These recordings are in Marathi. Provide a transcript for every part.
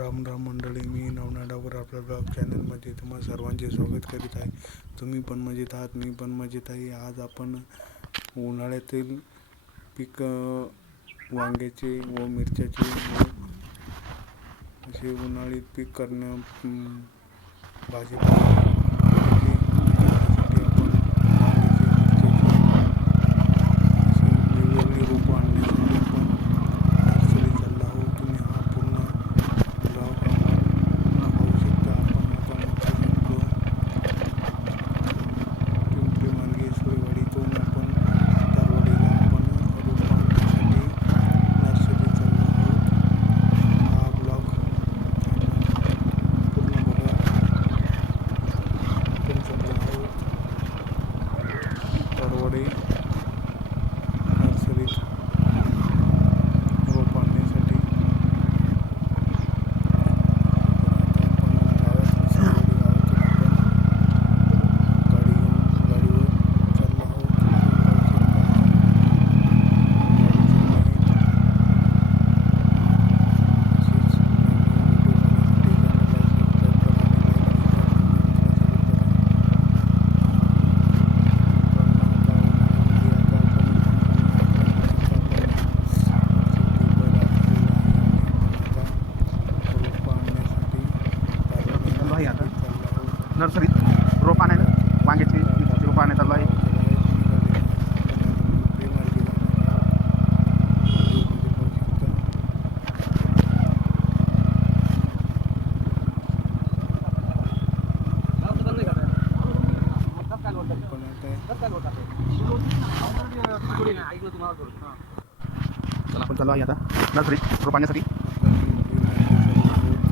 राम राम मंडळी, मी नवना डागर आपल्या ब्लॉग चॅनलमध्ये तुम्हा सर्वांचे स्वागत करीत आहे. तुम्ही पण मजेत आहात, मी पण मजेत आहे. आज आपण उन्हाळ्यातील पीक वांग्याचे व मिरच्याचे व असे उन्हाळी पीक भाजीपाला करण्यासाठी आपण वांग्याचे मिरच्याचे अशी वेगवेगळी रोपं आणण्यासाठी आपण नर्सरी चाललो आहोत. तुम्ही हा पूर्ण ब्लॉग आपण पाहू शकता. आपण आता निघतो पिंपरी मार्गे सोयवाडीतून आपण तरवडीला आपण रोपं आणण्यासाठी नर्सरी चाललो आहोत. हा ब्लॉग आपण पूर्ण बघा. आपण चाललो आहोत तरवडी नर्सरीत रोप आणण्यासाठी. तर आता आपण सोयवाडी गावातून आपण गाडीवर चाललो आहोत. तुम्ही पाहू शकता आता गाडी चालली आहे. अशीच नवीन व्हिडिओ बघण्यासाठी चॅनलला सबस्क्राईब करा आणि लाईक आणि शेअर करण्याला चालू करा. पण आता उन्हाळ्यामध्ये आता आपण बैल आणलेला आहे आणि आपण आता रोपं आणण्यासाठी तारवडी चालू आहे आता नर्सरीत चाललो आहोत. नर्सरीत रोप आणायला वांग्याची आता रोप आपण आणायला चालू आहे. गावाच्या बाहेर निघालेलो आहे. आपण आता पिंपरी मार्गे जाणार आहोत. व्हिडिओमध्ये पाहू शकता. आपण चला आपण चालू आहे आता नर्सरीत रोप आणण्यासाठी. आता पिंपरी मार्गे चाललो आहोत.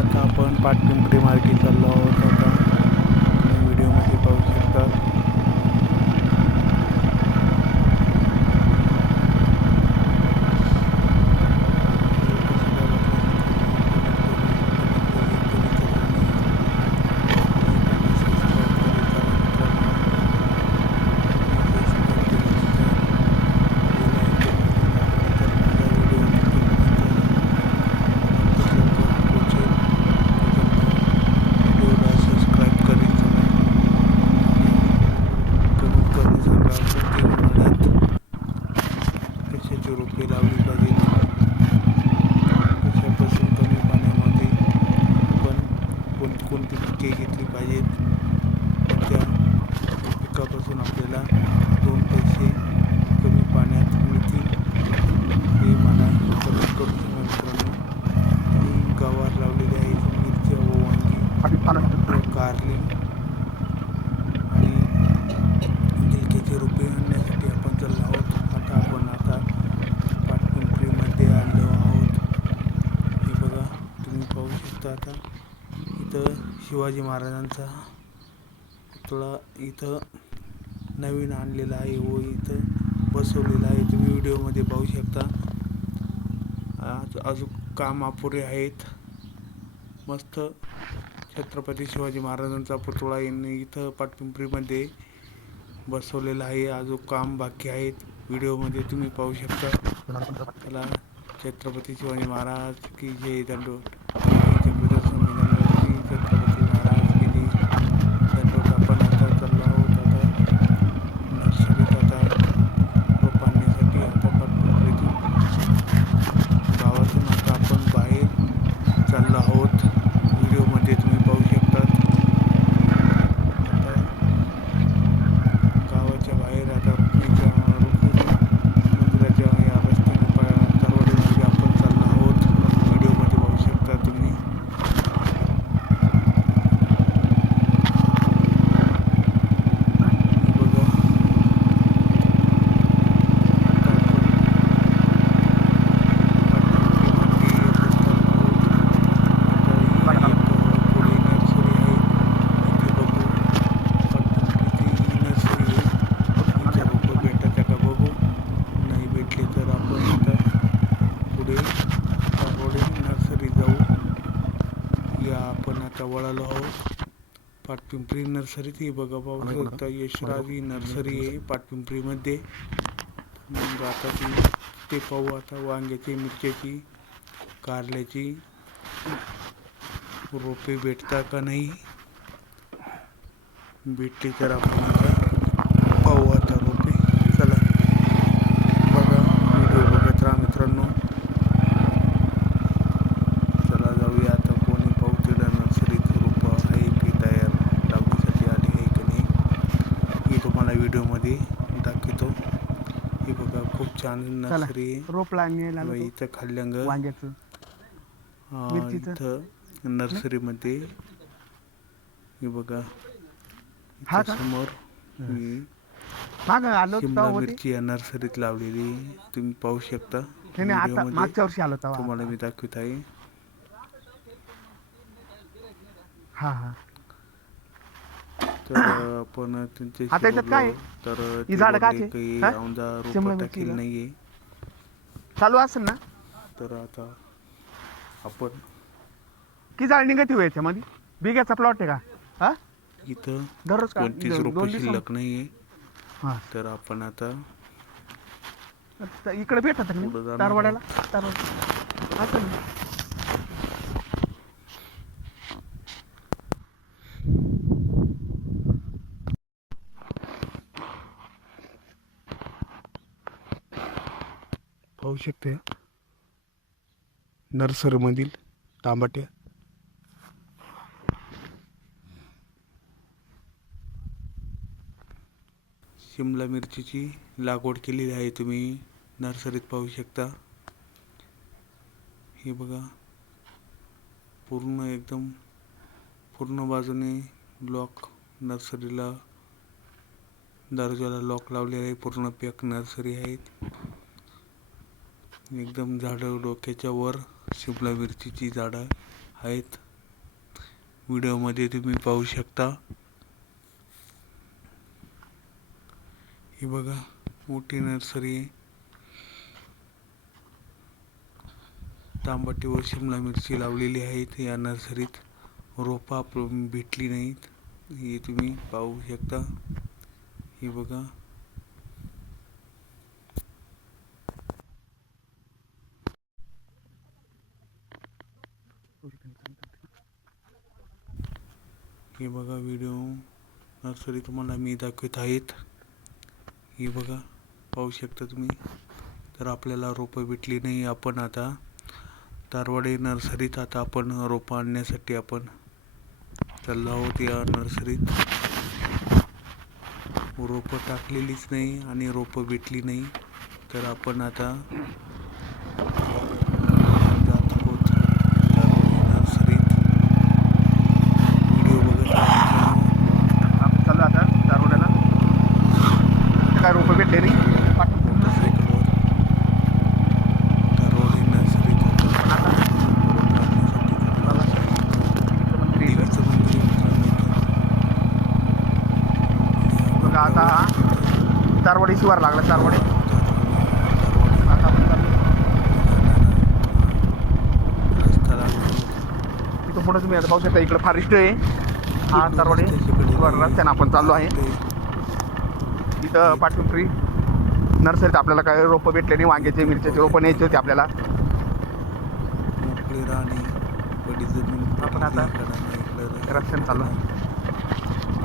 आता आपण पाटपिंपरी मार्गे चाललो आहोत. आता तुम्ही व्हिडिओमध्ये पाहू शकता. कशाची रोपे लावली पाहिजे, कशापासून कमी पाण्यामध्ये आपण कोणकोणती पिके घेतली पाहिजेत, त्या पिकापासून आपल्याला 2 पैसे कमी पाण्यात मिळतील हे मला कमेंट करून सांगा मित्रांनो. मी गवार लावलेली आहे, मिरच्या व वांगी व कारली आणि गिलक्याचे रोपे आणण्यासाठी आपण चाललो आहोत. आपण पाटपिंपरीमध्ये आलो आहोत. हे बघा, तुम्ही पाहू शकता. आता इथं शिवाजी महाराजांचा पुतळा इथं नवीन आणलेला आहे व इथं बसवलेला आहे. तुम्ही व्हिडिओमध्ये पाहू शकता. अजून काम अपुरे आहेत. मस्त छत्रपती शिवाजी महाराजांचा पुतळा इथं पाटपिंपरीमध्ये बसवलेला आहे. अजून काम बाकी आहेत. व्हिडिओमध्ये तुम्ही पाहू शकता. त्याला छत्रपती शिवाजी महाराज की जय. दंडोत. छत्रपती महाराज की जय. दंडोत. आपण आता चाललो आहोत आता नर्सरीत आता रोप आणण्यासाठी. आता पाटपिंपरीतून गावातून आता आपण बाहेर चाललो आहोत. व्हिडिओमध्ये तुम्ही पाहू शकतात. आता गावाच्या बाहेर आता रुक्मिणी मंदिराच्या या रस्त्याने तरवडी मार्गे आपण चाललो आहोत. व्हिडिओमध्ये पाहू शकता तुम्ही. हे बघा, आता आपण पाटपिंपरी मार्गे येत चाललो आहोत. आता पुढे नर्सरी आहे, इथे बघू. पाटपिंपरीची ही नर्सरी आहे. इथे रोपं भेटतात का बघू. नाही भेटले तर आपण आता पुढे तरवडी नर्सरी जाऊ. या आपण आता वळालो आहोत पाटपिंपरी नर्सरीत. हे बघा, पाहू शकता. यशराज ही नर्सरी आहे पाटपिंपरीमध्ये. मग आता ते पाहू आता वांग्याची, मिरच्याची, कारल्याची रोपे भेटता का नाही. भेटली तर आपण आता पाहू आता रोपे. चला बघा, व्हिडिओ बघत राहा मित्रांनो. चला जाऊया आता. कोणी पाहू तिथं नर्सरीत रोपं आहे की तयार लावणीसाठी आली आहे की नाही, हे तुम्हाला व्हिडिओमध्ये दाखवतो. हे बघा, खूप छान चला नर्सरी आहे. रोप लागणे किंवा इथं खाल्ल्यांग वांग्याचं मिरचीचं इथं नर्सरीमध्ये हे बघा, हा इथं का समोर मी हा का आलो शिमला होते मिरची या नर्सरीत लावलेली तुम्ही पाहू शकता नाही आता व्हिडिओमध्ये. मागच्या वर्षी आलो होता तुम्हाला मी दाखवत आहे. हा हा तर आपण त्यांच्याशी आता याच्यात काय बोललो तर ही ते झाडं बोलले काचे? काही हा? औंधा शिमला रोपं मिरची टाकेल का? नाहीये. चालू असेल ना तर आता आपण किती झाड निघती हो याच्यामध्ये बिघ्याचा प्लॉट आहे का हा इथं दररोज का कोणतीच दोन रोपं दिवस शिल्लक नाहीये. हा तर आपण आता इकडे भेटत का पुढं जाणार तारवाड्याला आहोत. तारवाडा असेल ना पाहू शकते नर्सरीमधील तांबट्या. शिमला मिरचीची लागवड केलेली आहे, तुम्ही नर्सरीत पाहू शकता. हे बघा, पूर्ण एकदम पूर्ण बाजूने लॉक नर्सरीला दरवाजाला लॉक लावलेले आहे. पूर्ण पॅक नर्सरी आहेत. एकदम झाडं डोक्याच्या वर शिमला मिरचीची झाडं आहेत. व्हिडिओमध्ये तुम्ही पाहू शकता. हे बघा, मोठी नर्सरी आहे. तांबटी व शिमला मिरची लावलेली आहेत या नर्सरीत. रोपं आपण भेटली नाहीत, हे तुम्ही पाहू शकता. हे बघा, हे बघा व्हिडिओ नर्सरी तुम्हाला मी दाखवत आहेत. हे बघा, पाहू शकता तुम्ही. तर आपल्याला रोपं भेटली नाही. आपण आता तारवाडे नर्सरीत आता आपण रोपं आणण्यासाठी आपण चाललो आहोत या नर्सरीत. रोपं टाकलेलीच नाही आणि रोपं भेटली नाही. तर आपण आता जात आहोत तारवाडे नर्सरीत. व्हिडिओ बघत राहा. आपण चाललो आता तारवाड्याला काय रोपं भेटले नाही मोटरसायकलवर तारवाडे नर्सरीत आता रोपं आणण्यासाठी देवीचं मंदिर आहे मित्रांनो. बघा आता तारवाडी शिवार लागला तारवाडी आता आपण चाललो रस्ता लागला. तिथं पुढे तुम्ही आता पाहू शकता इकडे फारिस्ट आहे हा तारवाडी शिवार रस्त्यानं आपण चाललो आहे. इथं पाठपिंपरी नर्सरीत आपल्याला काय रोपं भेटले नाही. वांग्याचे मिरच्याचे रोपं न्यायचे होते आपल्याला. मोकळे राहणे बडी जमीन आपण आता रस्त्यानं चाललो आहे.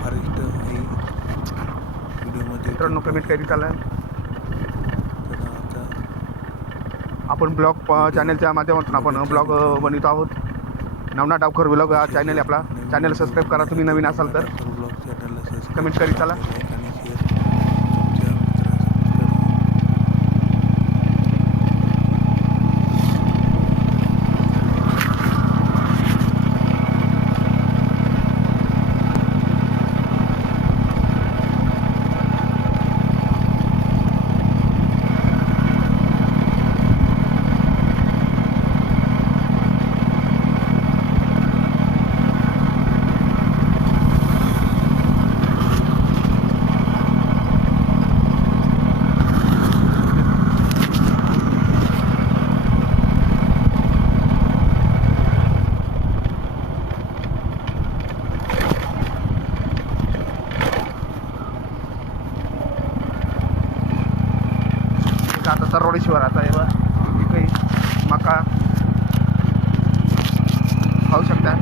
फॉरेस्ट आहे व्हिडिओमध्ये. मित्रांनो कमेंट करीत चालेल. तर आता आपण ब्लॉग चॅनलच्या माध्यमातून आपण ब्लॉग बनवत आहोत. नवनाथ डावकर ब्लॉग हा चॅनल आहे आपला. चॅनल सबस्क्राईब करा तुम्ही नवीन असाल तर. ब्लॉग चॅनलला सबस्क्राईब कमेंट करीत चला. लाईक आणि शेअर तुमच्या मित्रांसोबत करा. आता तरवडी शिवाराचा आहे बा काही मका खाऊ शकता.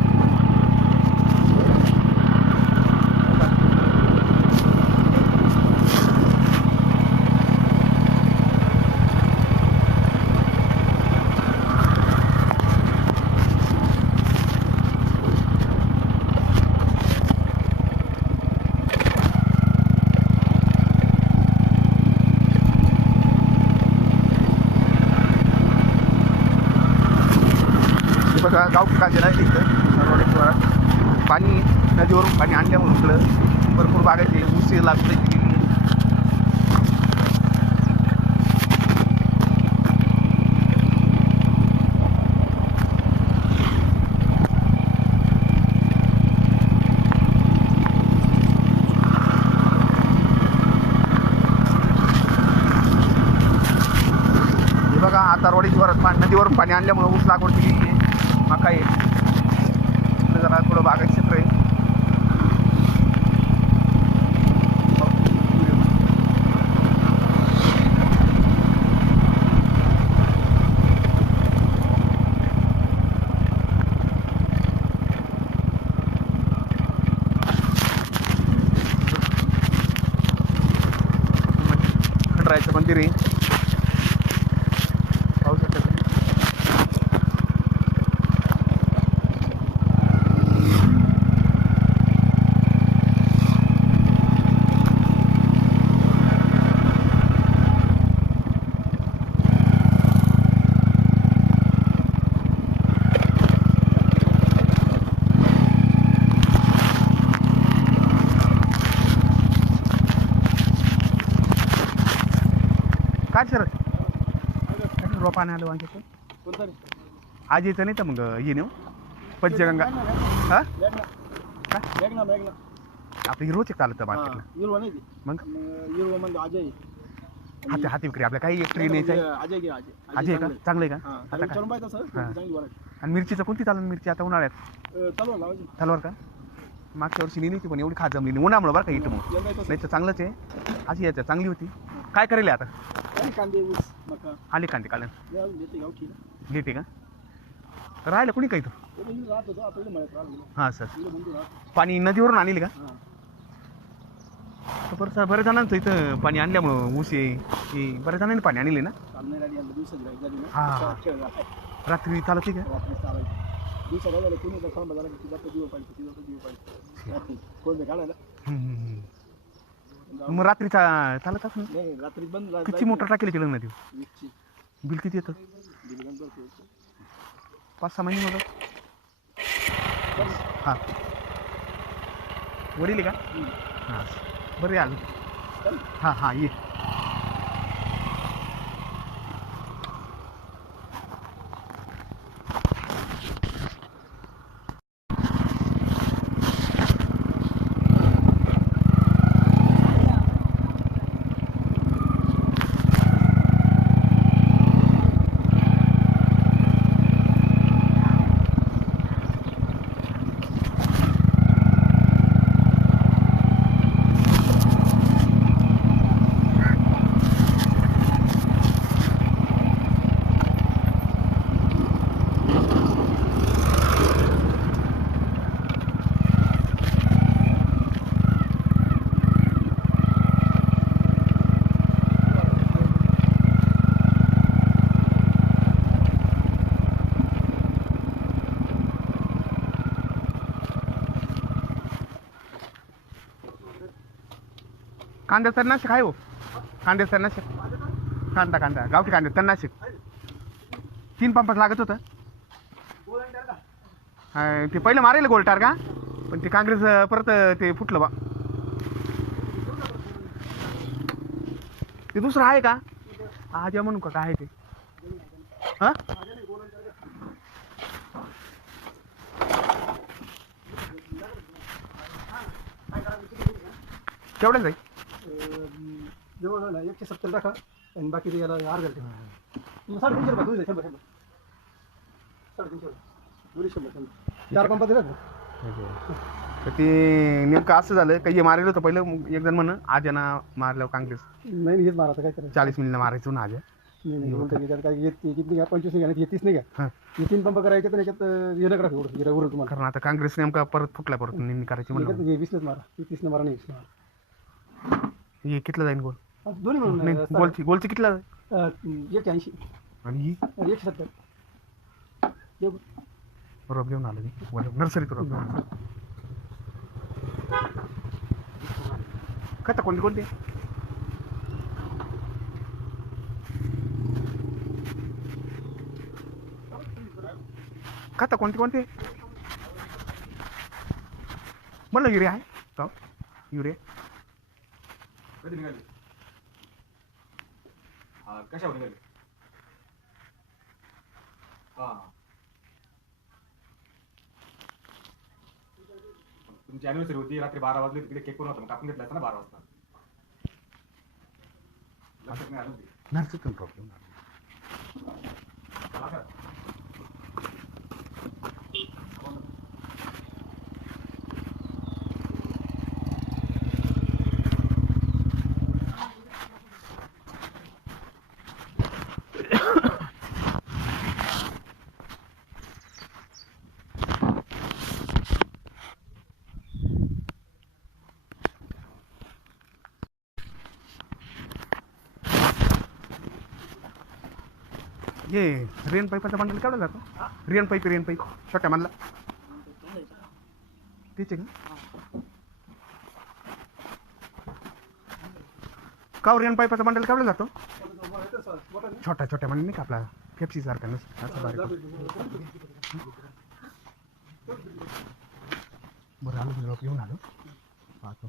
बघा गाव कांदेला आहे इथं सरवडेश्वरात. पाणी नदीवरून पाणी आणल्यामुळे इकडं भरपूर बागायचे ऊस लागले. हे बघा आता सरवडेश्वरात नदीवरून पाणी आणल्यामुळे ऊस लागवड केली आहे. मका आहे इकडे जरा थोडं बागायत क्षेत्र आहे. खंडरायाचं मंदिर आहे पाहू शकता. काय सर रोपाने आलं वांग्याचं कोणता रे? आज यायचं नाही तर मग ये नेऊ पंचगंगा हां मेघना मेघना आपलं हिरोच एक चालतं मार्केटला युरवा नाही ती. मग युरवा म्हणजे अजय हाती हाती विक्री आपल्या काही एक ट्रेन म्हणजे यायचं अजय घे अजय अजय का चांगलं आहे का हां आता त्याला काय विचारून पाहिजे सर हां. चांगली वरायटी आणि मिरचीचं कोणती चालेल मिरची आता उन्हाळ्यात चालू लावायची चालवर का मागच्या वर्षी नेली होती पण एवढी खात जमली नाही उन्हामुळे बरं का इथं मग यंदा येतो नाही तर चांगलंच आहे अशी यायचं चांगली होती. काय करेल आता काही कांदे ऊस मका आले कांदे कालन हे अजून देते गावठी ना. लेट आहे का राहिलं कोणी काही तो ते म्हणजे राहत होतो आता इकडे मळ्यात राहिलो हां सर इकडे बंधू राहतो पाणी नदीवरून आणले का हां तर बऱ्याच जणांचं इथं पाणी आणल्यामुळं ऊस आहे बऱ्याच जणांनी पाणी आणले ना चालणार आली यंदा दिवसाची राहील झाली हां. ना असा खेळ झाला. रात्री चालत का रात्री चालायची दिवसा झालं कोणी जर थांबा झाला की जातं दिवं पाहिजे ती जातं दिवं पाहिजे रात्री कोण ते काढायला मग रात्री चालत असं नाही नाही, रात्री बंद किती मोटर टाकेल केलं नदी वीसची बिल किती येतं दिली करतो 5-6 महिने मोटर हां वडील आहे का हां बरं आलं हां हां ये कांद्या तणनाशक आहे हो कांद्या तणनाशक कांदा गावठी कांदे तणनाशक 3 पंपात लागत होतं ते पहिलं मारेल गोल्टार का पण ते काँग्रेस परत ते फुटलं बा ते दुसरं आहे का आज म्हणू का काय आहे ते हां केवढ्याच जाईल जवळ 170 टाका आणि बाकी ते याला अर्धा टाका 350 रुपये दूध 100 350 4 पंपात तर ते नेमकं असं झालं काही मारेल होतं पहिलं एक जण म्हण आज यांना मारल्यावर काँग्रेस नाही हेच मारा काय करायचं 40 मिनिटं मारायचं ना आज नाही उलट त्याच्यात काय येत किती घ्या 25 घ्या नाही 30 नाही घ्या हां हे 3 पंप करायचे तर याच्यात येणं करा एवढं हिरा उरल तुम्हाला कारण आता काँग्रेस नेमका परत फुटला परत नेहमी करायची म्हणून हे 20 मारा 30 मारा नाही 20 मारा हे कितलं जाईल गोल दोन्ही म्हणून नाही गोलची कितला जाईल 180 आणि ही 170 रोप घेऊन आलो मी नर्सरीत रोप घेऊन आलो खता कोणती खता कोणती म्हणलं युरिया आहे का युरिया कधी निघाले हा कशावर निघाले हा तुमची अॅनिव्हर्सरी होती रात्री 12 वाजले तिकडे केक पण होता मग कापून घेतला ना 12 वाजता लक्षात नाही आलं ते नर्सरीतून रोप घेऊन आलो चला का? ये रेन पाईपाचा बंडल केवढा जातो रेन पाईप छोट्या म्हणला तिचे का रेन पाईपाचा बंडल केवढा जातो छोट्या म्हणजे नाही का आपला फेप्सी सारखा नसतं बरं आलो लोक येऊन आलो पाहतो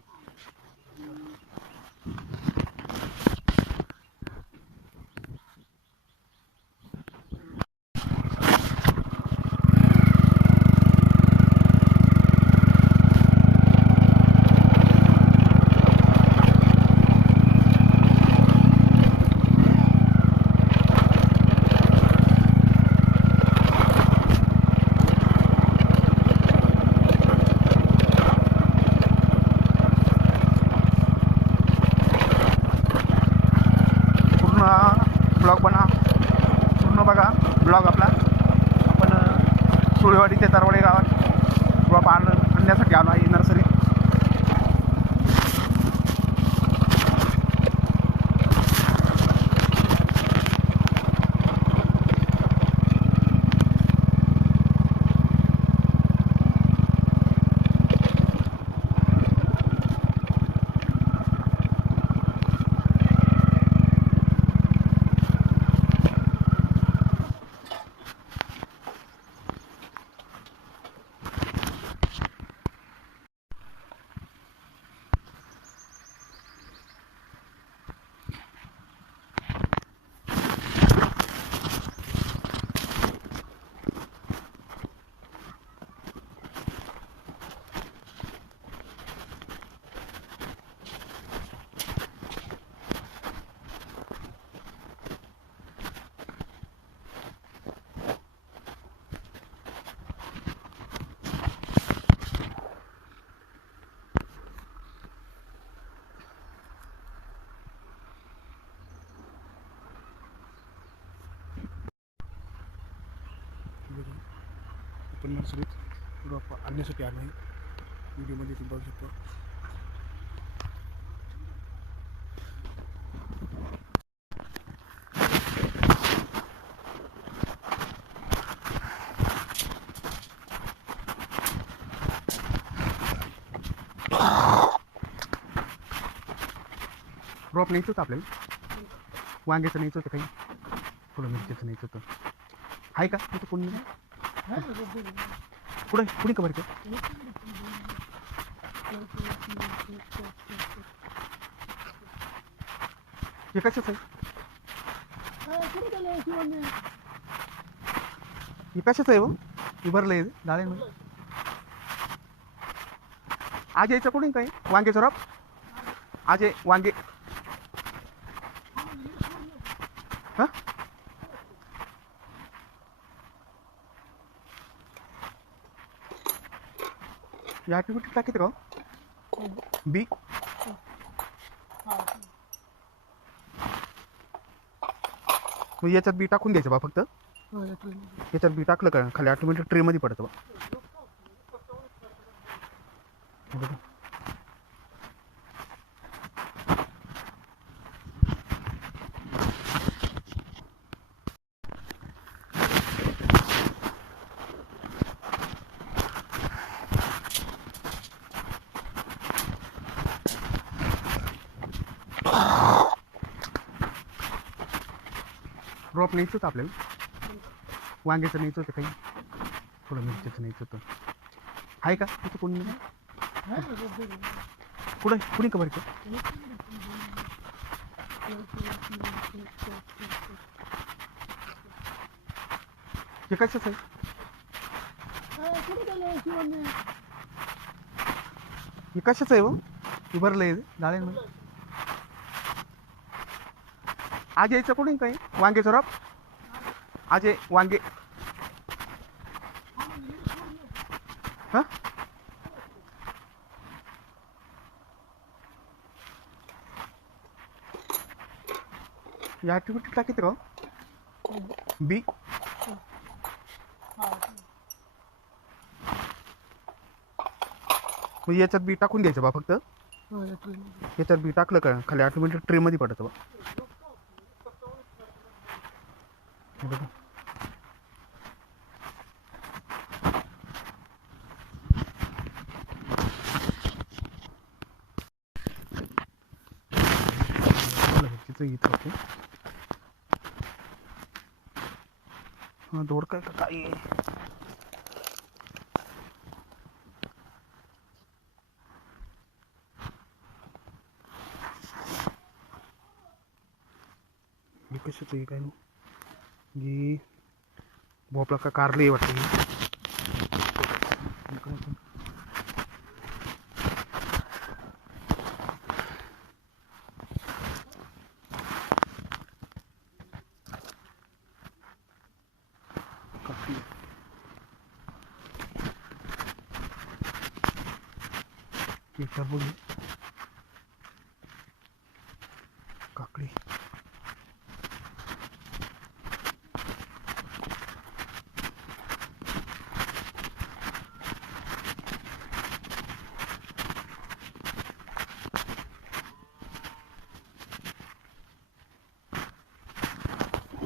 ब्लॉग आपला आपण सुळेवाडी ते तरवाडी गावात रोप आणण्यासाठी आलो आहे नर्सरी आपण नर्सरीत रोप आणण्यासाठी आलो आहे व्हिडिओमध्ये तुम्ही बघू शकता रोप न्यायचं होतं आपल्याला वांग्याचं न्यायचं होतं काही थोडं मिरचीचं न्यायचं होतं आहे का तिथं कोणी पुढे कवर का हे कशाच आहे हे कशाच आहे हो हे भरलं आहे डाळीमध्ये आज यायचं कोणी काही वांग्याचं रोप आज आहे वांगे हां या कुठे टाकीत का बी मग याच्यात बी टाकून द्यायचं बा फक्त. हा, या ट्रेन याच्यात बी टाकलं का खाली ऑटोमॅटिक ट्रेमध्ये पडतं बा. हे बघा. ड्रॉप न्यायचं होतं आपल्याला. वांग्याचं न्यायचं होतं काही, थोडं मिरच्याचं न्यायचं होतं. आहे का तिथं कोणी पुढे कुणी का बरं? हे कशाचं आहे? हे कशाचं आहे हो? हे भरलं आहे डाळ्यांमध्ये. आज यायचं कोणी काही वांग्याचं रॉप. आज ये वांगे. हां या ॲक्टिव्हिटी टाकीत का बी. मग याच्यात बी टाकून द्यायचं बा फक्त. हा, या ट्रेन याच्यात बी टाकलं का खाली ऑटोमॅटिक ट्रेमध्ये पडतं बा. हे बघा. तिचं इथं होते. हा दोडका का काय आहे? हे कशाचं आहे काय ही भोपळा का कारली वाटतं ही. काकडी. हे टरबूज आहे. काकडी.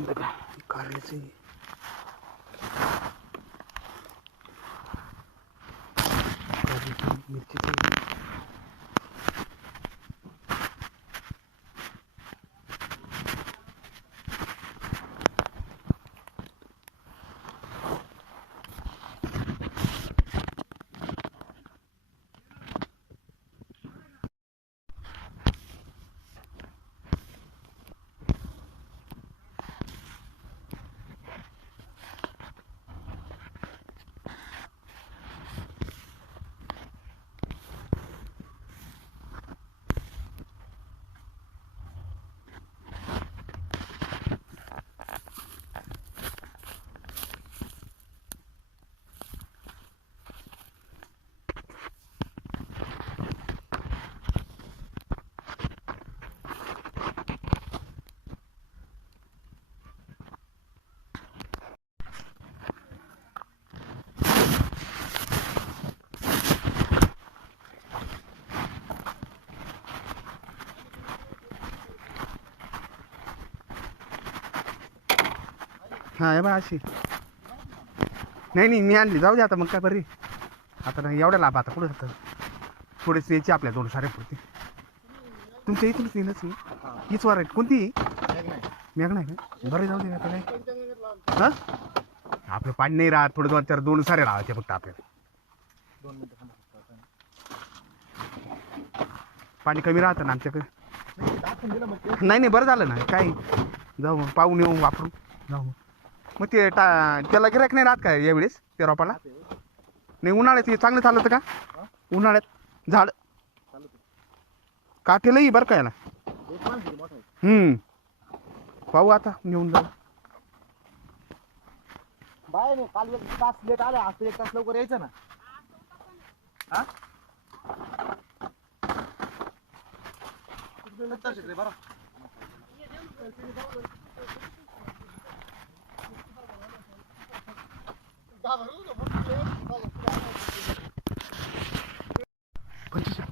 बघा कारल्याचं आहे. मिरचीचं आहे. हां हे बघ अशी. नाही मी आणली जाऊ दे आता. मग काय बरी आता नाही एवढ्या लाभ आता कुठं जातं. थोडेच यायची आपल्या दोन सारे पुरते. तुमच्या इथूनच येईलच मी. हीच वर आहे कोणती मॅग नाही का बरं जाऊ दे आता काय. हां आपलं पाणी नाही राहत. थोडं दोन सारे राहायचे फक्त आपल्याला. पाणी कमी राहतं ना आमच्याकडे. नाही बरं झालं ना काय. जाऊ पाहून येऊ वापरून जाऊ. मग ते त्याला गिरायक नाही राहत काय यावेळेस ते रोपाला. नाही उन्हाळ्यात चांगलं चालतं का उन्हाळ्यात झाड काठेलही बरं का याला. पाहू आता नेऊन जाऊ. बाय नाही काल 1 तास लेट आला. आज 1 तास लवकर यायचं ना. हा बरं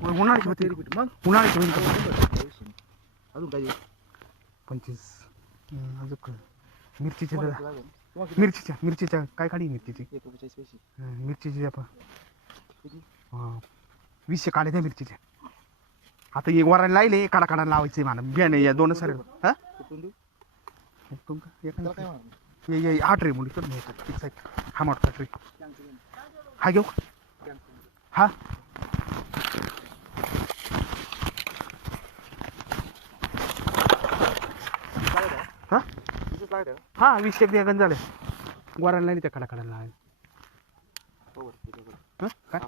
उन्हाळ्याची होती मग उन्हाळ्याची होईल का? अजून काही 25 अजून काय? मिरचीच्या काय काढी मिरचीची? 45 पैसे मिरचीची आपण 20 काढे द्या मिरचीचे. आता एक वरायला लायले काढा लावायचे मला बियाणे या दोन सर हा कुठून देऊ तुमका त्याला काय म्हणा ये 8 रे मुली करून हा मोठा ट्री हा घेऊ हा हा हा 20 एक गंज झाले वरायला लायले त्या काढा लावायला हा काय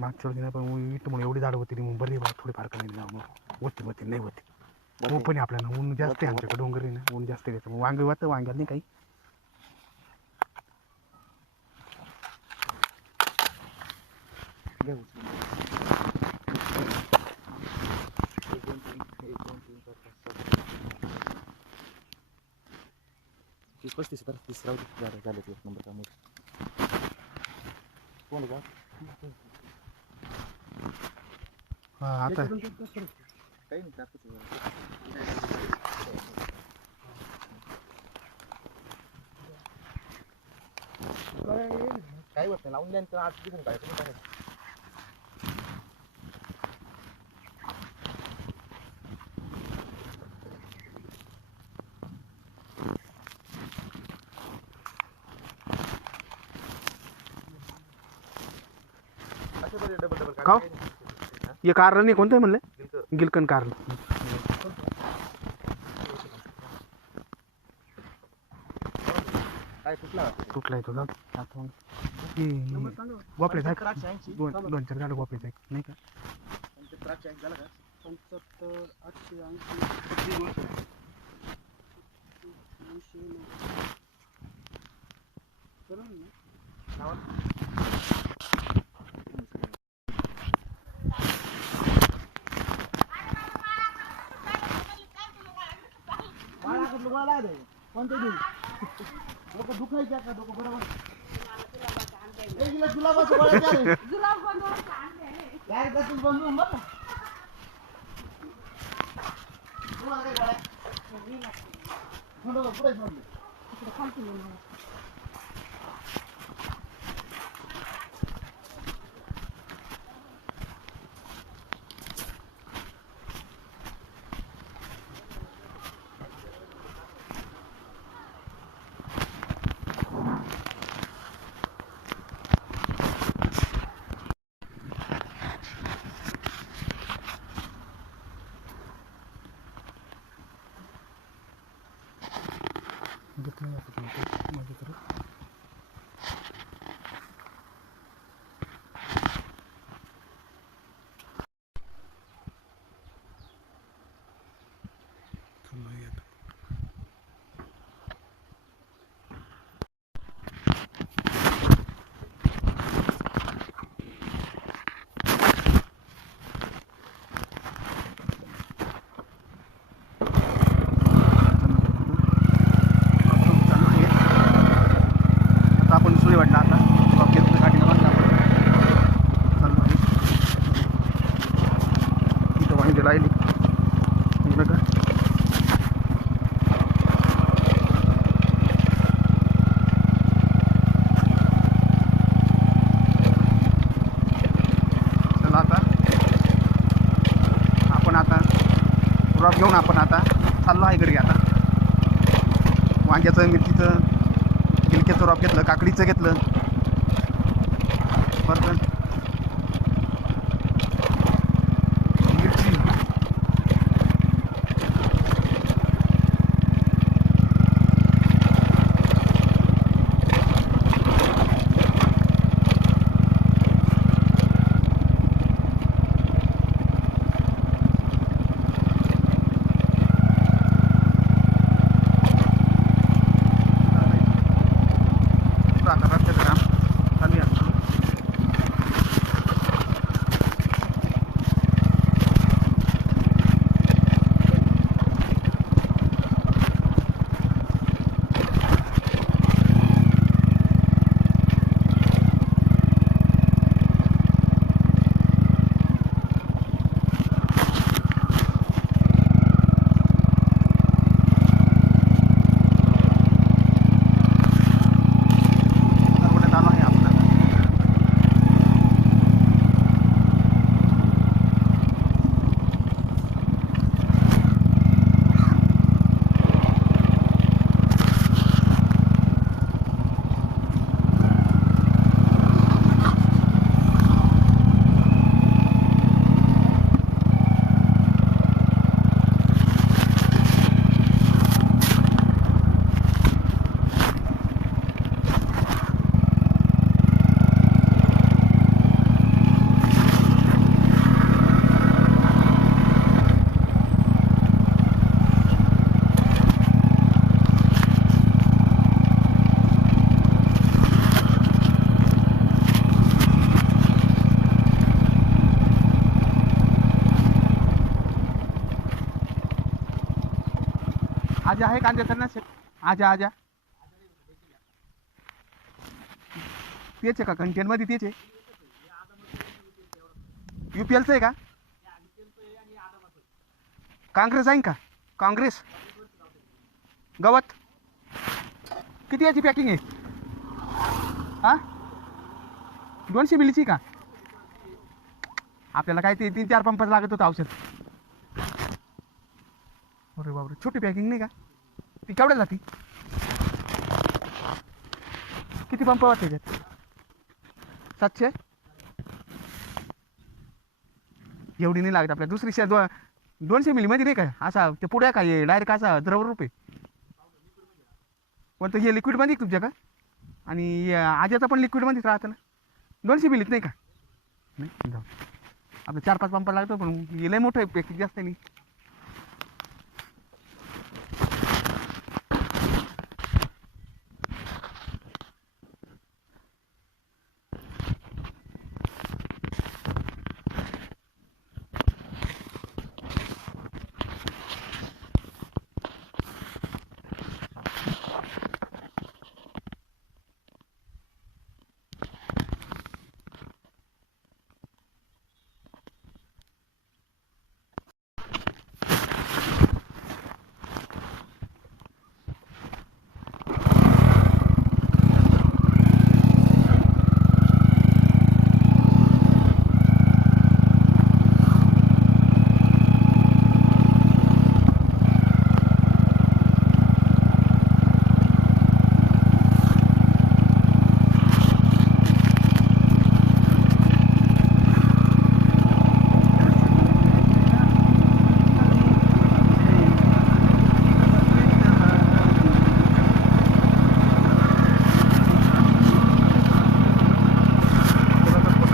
मागच्या वर्षी नाही पण म्हणून एवढी झाड होती मग बरी बा थोडी फार कमी होती नाही होती ऊन पण आपल्याला ऊन जास्त आहे आमच्याकडे डोंगरी ना ऊन जास्त घेतं मग वांगे वाटतं वांग्याला नाही काही तीस 35 तर 30 राहू दे झाले एक नंबर काम कोण का हा आता काही नाही काय होत नाही लावून द्या आज दिसून काय तुम्ही काय का ये कारण नाही कोणतं म्हणलं गिलकन कारण काय कुठला तुटला येतो जाऊ वापरे दोन चार गाडी वापरे नाही का 75 झाला का 75 880 कोणते देऊ डोकं दुखायचं का डोकं बरोबर जुलाबाचं गोळ्या द्या रे. काय करतील बनवून बघ तुम्हाला काय गोळ्या थोडं पुढे सोडलं घेतलं माझ्या तर घेऊन आपण आता चाललो आहे घरी आता वांग्याचं मिरचीचं गिलक्याचं रॉप घेतलं काकडीचं घेतलं परत मिरची आजा आहे कांद्याचं ना आजा आजा तेच आहे का कंटेनमध्ये तेच आहे UPLचं आहे का काँग्रेस आहे का काँग्रेस गवत किती याची पॅकिंग आहे हां 200 मिलीची का आपल्याला काय ते 3-4 पंपच लागत होतं औषध अरे बापरे छोटी पॅकिंग नाही का ती केवढ्या जाती किती पंप वाटते त्यात 700 एवढी नाही लागत आपल्या दुसरी 200 मिलीमध्ये नाही का असा ते पुढ्या काय डायरेक्ट असा द्रव रूप आहे पण तो हे लिक्विडमध्ये तुमच्या का आणि आजाचा पण लिक्विडमध्येच राहतं ना 200 मिलीत नाही का नाही जाऊ आपलं 4-5 पंप लागतो पण हे लय मोठं आहे पॅकिंग जास्त नाही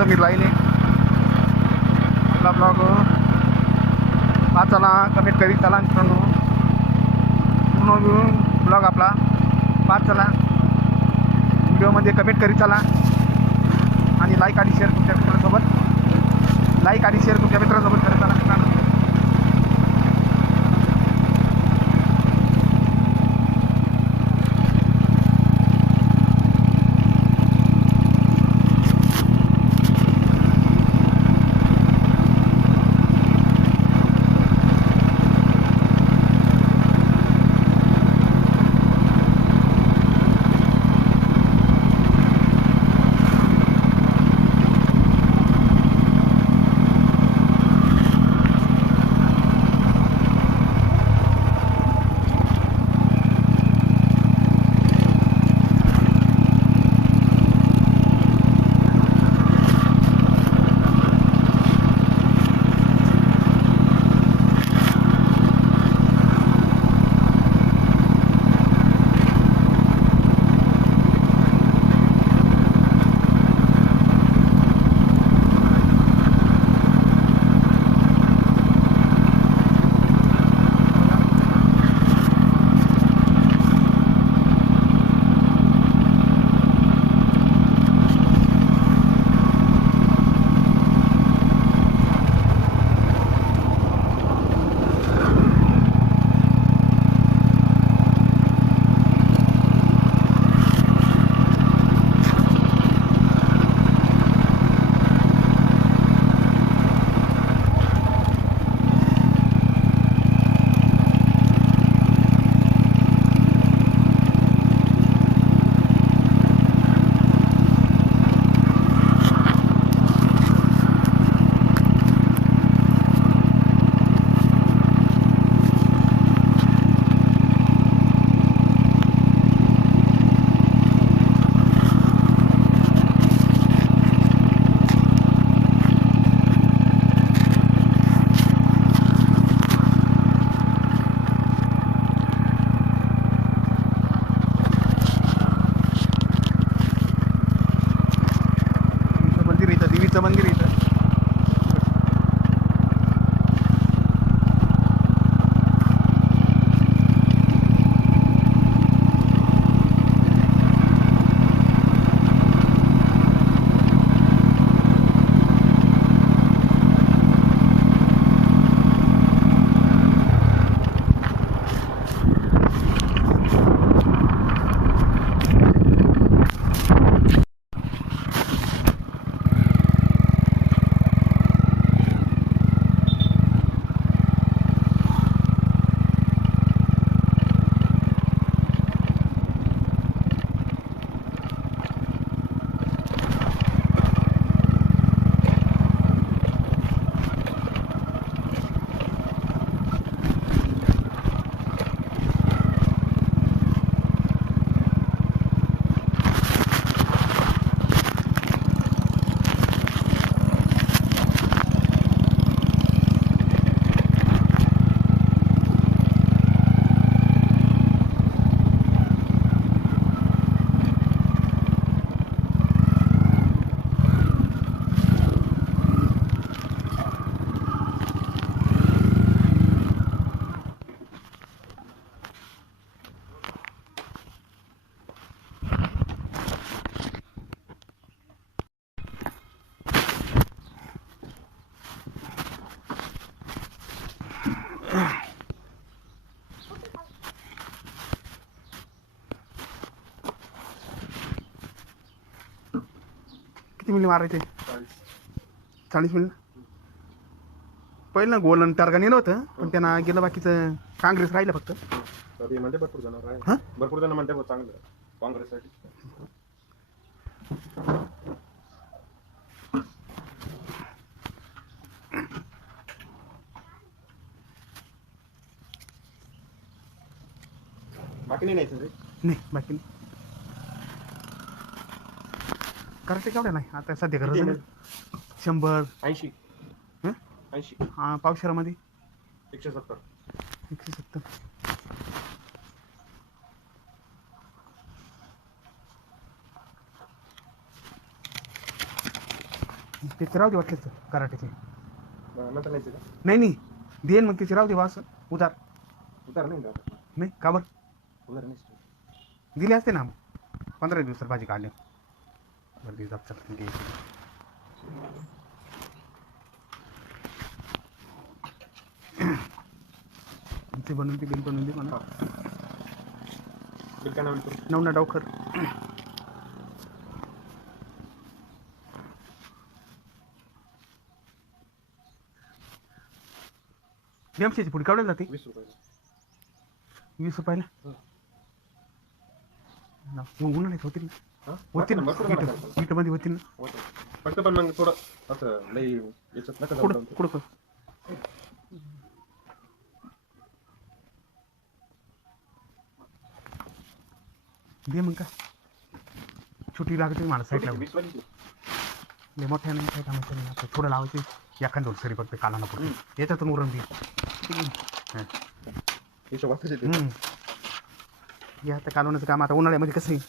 मी लाईन आहे आपला ब्लॉग वाचायला कमेंट करीत चला मित्रांनो पूर्ण ब्लॉग आपला वाचायला व्हिडिओमध्ये कमेंट करीत चला आणि लाईक आणि शेअर तुमच्या मित्रांसोबत लाईक आणि शेअर तुमच्या मित्रांसोबत करत चला मित्रांनो किती मिनिट मारायचे? 40 मिनिट. पहिलं ना गोलन टार्गा नेलं होतं पण त्यांना गेलं बाकीचं काँग्रेस राहिलं फक्त. म्हणते भरपूर जण हां भरपूर जण म्हणते चांगलं काँग्रेससाठी. बाकी नाही रे. नाही बाकी नाही. कराटे केवढ्या नाही आता सध्या गरज नाही. 100 80 हं? 80 हां पावशेरामध्ये 170. 170. त्याचे राहू दे वाटलेच कराटेचे. नंतर नाही का नाही नाही देन मग त्याचे राहू दे वास उधार. उतार नाही का नाही का बरं उतार नाही. दिले असते ना 15 दिवसात भाजी काढली. बरं दिवसात चल घे. ते बनवून ती बिल बनवून दे म्हणा. बिल काय नाव लिहितो? नवना डावखर. BMCची पुढे काढून जाते 20 रुपये. 20 रुपयाला. उन्हाळ्यात होती ना हां होती ना भरपूर जण करतात. वीटमध्ये होती ना. होतं. फक्त पण मग थोडं असं लई याच्यात नका जाऊ. कुठं कुठं दे मग काय छोटी लागते मला साईडला. 20 वाली ती. लय मोठ्या नाही काय कामाचं नाही. आता थोडं लावायचे एखाद सरी फक्त कालाना पुढे याच्यातून उरण दे. हिशोबातच येते. हे आता कालवण्याचं काम आता उन्हाळ्यामध्ये कसं आहे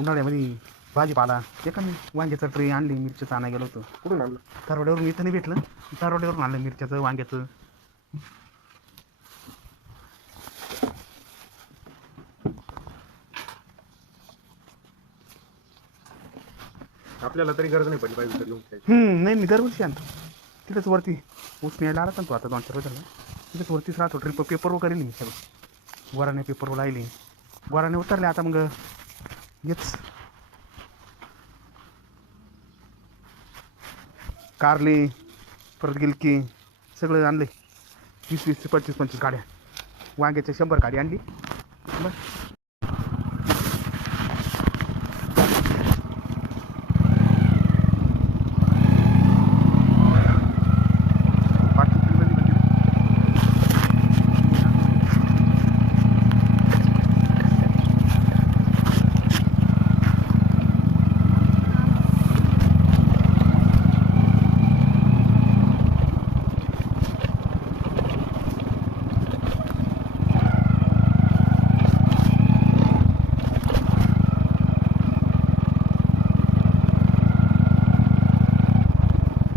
उन्हाळ्यामध्ये भाजीपाला एखादी वांग्याचं ट्रे आणली मिरच्याचं आणा गेलो होतो. कुठून आणलं? तारवाड्यावरून इथं नाही भेटलं तारवाड्यावरून आणलं मिरच्याचं वांग्याचं. आपल्याला तरी गरज नाही पडली पाहिजे तरी घेऊन खायची. नाही मी दरवर्षी आणतो तिथंच वरती ऊस न्यायला आला ना तो आता 2-4 वर्षाला तिथंच वरतीच राहतो. ट्रिप पेपर वगैरे मी सगळं गोराने पेपरवर राहिले गोराने उतरले आता मग हेच कारले परत गिलकी सगळं आणले. 20-20 ते 25-25 गाड्या वांग्याच्या 100 गाडी आणली बस.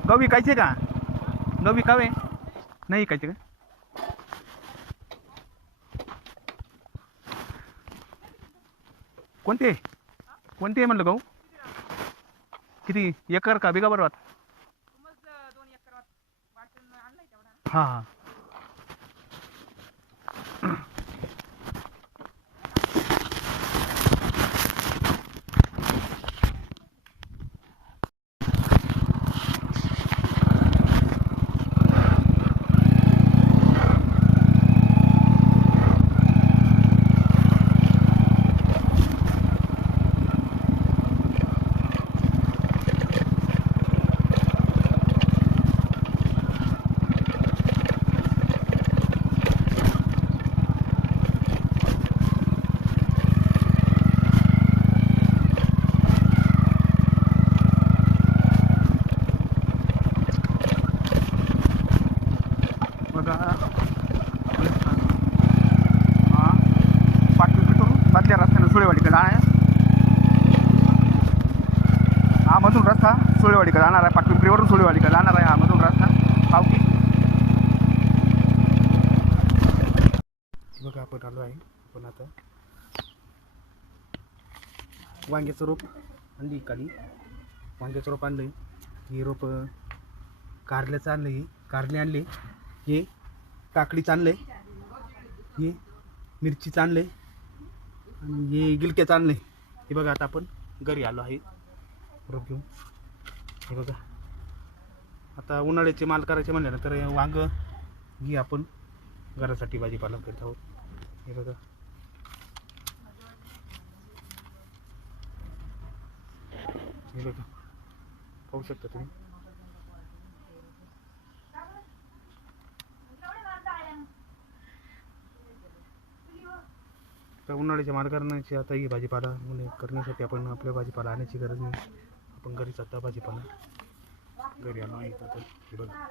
गहू विकायचे का? गहू विकावे नाही विकायचे का? कोणते कोणते म्हणलं गहू किती एकर का बिगा बरोबर? हां हां बाटल्या रस्त्यानं सुळेवाडीकडे जाणार हा मधून रस्ता सुळेवाडीकडे जाणार आहे. पाटपिंपरीवरून सुळेवाडीकडे जाणार आहे हा मधून रस्ता पावकी. बघा आपण आलो आहे आपण आता वांग्याचं रोप आणली काली वांग्याचं रोप आणलं हे रोप कारल्याचं आणलं हे कारले आणले हे काकडीचं आणलं हे मिरचीचं आणलं आहे आणि हे गिलक्याचं आणलं आहे. हे बघा आता आपण घरी आलो आहे रोप घेऊन. हे बघा आता उन्हाळ्याचे माल करायचे म्हणले ना तर वांग ही आपण घरासाठी भाजीपाला करत आहोत. हे बघा हे बघा पाहू शकता तुम्ही. तर उन्हाळ्याच्या माल करण्याची आता ही भाजीपाला म्हणजे करण्यासाठी आपण आपल्या भाजीपाला आणायची गरज नाही. आपण घरीच आता भाजीपाला घरी आलो आहे आता. हे बघा